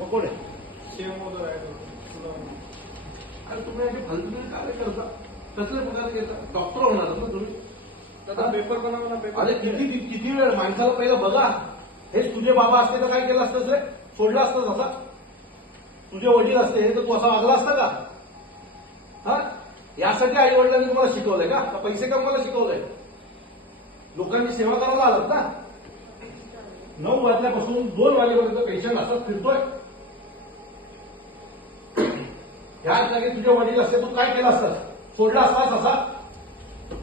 मग कोण आहे आणि तुम्ही असे फालतू काय करता कसले पगार घेता डॉक्टर होणार ना तुम्ही आता पेपर बनवा ना पेपर अरे किती किती- वेळ? माणसाला पहिलं बघा. हे तुझे बाबा असते तर काय केलं असतं रे? सोडलं असतं असा तुझे वडील असते हे तर तू असा वागला असता का? हा? यासाठी आई वडिलांनी तुम्हाला शिकवलंय का? पैसे कमवायला शिकवलंय? लोकांची सेवा करायला आलात ना? नऊ वाजल्यापासून दोन वाजेपर्यंत पेशंट असत फिरतोय. जागी तुझे वडील असते तू काय केलं असतं? सोडला असतास असा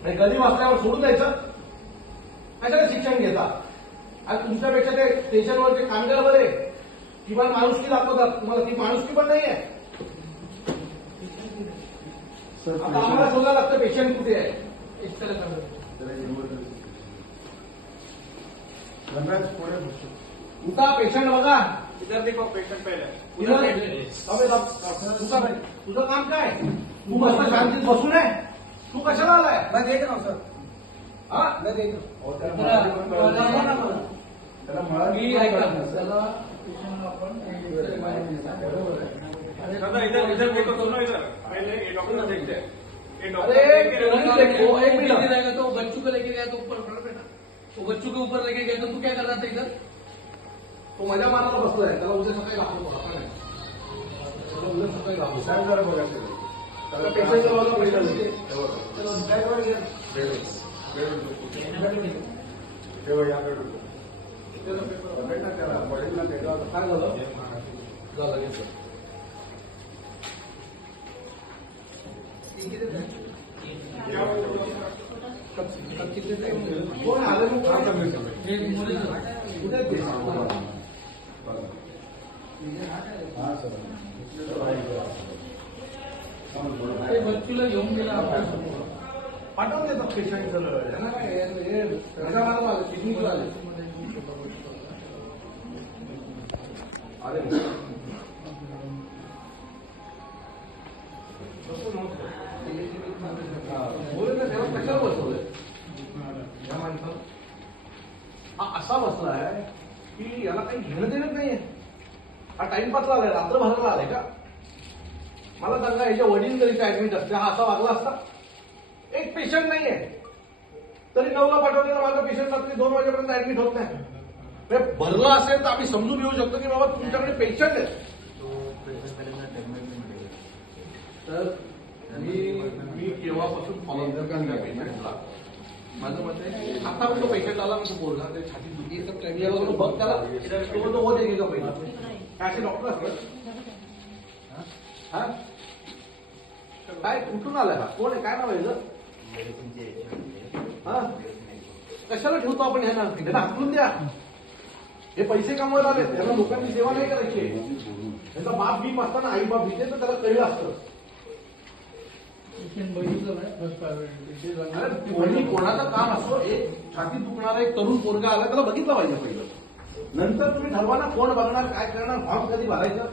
नाही गरीब असल्यावर सोडून द्यायचं? कशाला शिक्षण घेता? आणि तुमच्यापेक्षा ते स्टेशनवरचे कामगार बरे किमान माणुसकी दाखवतात. तुम्हाला ती माणुसकी पण नाहीये. आता आम्हाला शोधायला लागतं पेशंट कुठे आहे? उठा पेशंट बघा. इधर देखो पेशंट पहले। बाप, तुझं काम काय तू मस्त शांतीत बसून आहे तू कशाला आलाय मैं देख रहा हूँ सर। हा? मैं देख रहा हूँ। मी ऐका दादा इधर इधर देखो सुनो इधर। पहले ये डॉक्टर देखते हैं। अरे, देख के नहीं देखो, एक मिनट। तो बच्चों को लेके गया तो ऊपर बैठा वो बच्चों के ऊपर लेके गया तो तू क्या कर रहा था इधर? तो माझ्या मनाला बसलाय. त्याला उद्या सकाळी दाखवतो आपण नाही. त्याला उद्या सकाळी दाखवतो त्याला पेशंटच्या बाजूला देते. त्याला काय करायचं? काय झालं? झालं घेतलं. कोण आलं? मग काय करायचं? कुठे आहेत ते? ते बच्चूला घेऊन गेला आपण पाठवून देतात पेशंट सरळ यांना काय हे- हे रजा मारून किडनीवर आले अरे हा, बोलू ना त्याला कशाला बसवलंय? या माणसाला हा असा बसलाय की याला काही घेणं देणं नाहीये. हा टाइमपासला आलाय रात्रभराला आलाय का? मला सांगा याच्या वडील जरी ऍडमिट असते हा असा वागला असता? एक पेशंट नाहीये. तरी नऊला पाठवलेला माझा पेशंट रात्री दोन वाजेपर्यंत ऍडमिट होत नाही. हे भरलं असेल तर आम्ही समजून घेऊ शकतो की बाबा तुमच्याकडे पेशंट आहे. तर मी मी केव्हापासून फॉलो पेशंटला माझं मत आहे आता पण तो पेशंट आला पोरगा ते छाती दुखी आहे, तर बोललो, बघ त्याला. तो बोलतो, हो दे का पहिला. काय असे डॉक्टर असतात हा काय कुठून आलाय हा? कोण आहे? काय नाव आहे? हा? कशाला ठेवतो आपण ह्यांना? ह्यांना हाकलून द्या. हे पैसे कमवायला आले त्यांना लोकांची सेवा नाही करायची. त्यांचा बाप बीप असताना आई बाप भीते तर त्याला कळलं असतं. कोणी कोणाचं काम असो एक छाती दुखणारा एक तरुण पोरगा आला त्याला बघितलं पाहिजे पहिलं. नंतर तुम्ही ठरवा ना कोण बघणार काय करणार फॉर्म कधी भरायचं?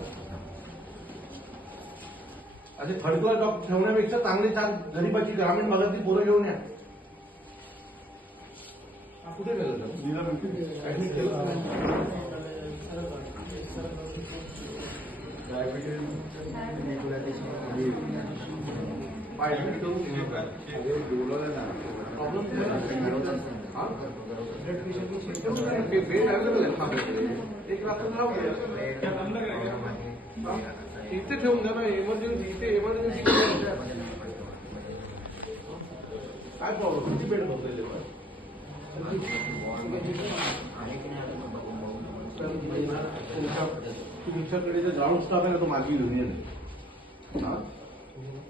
असे क्लास जॉब ठेवण्यापेक्षा चांगले चार गरीबाची ग्रामीण भागातली पोरं घेऊन या. कुठे गेलं त्याला? बेड अवेलेबल आहे आपल्याकडे. एक रात्र राहू इथे ठेवून द्या ना इमर्जन्सी इथे इमर्जन्सी काय प्रॉब्लेम किती बेड बसलेले तुमच्या- तुमच्याकडे जे ग्राउंड स्टाफ आहे ना तो माझी युनियन आहे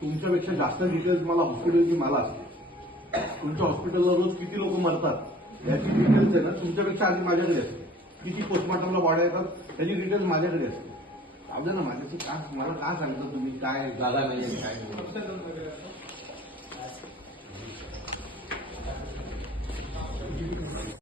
तुमच्यापेक्षा जास्त डिटेल्स मला हॉस्पिटलची मला असते तुमच्या हॉस्पिटलला रोज किती लोक मरतात? याची डिटेल्स आहे ना. तुमच्यापेक्षा आधी माझ्याकडे असते किती पोस्टमॉर्टमला वाढ येतात त्याची डिटेल्स माझ्याकडे असते आपल्या ना माझ्याशी का मला का सांगता तुम्ही? काय जागा नाही काय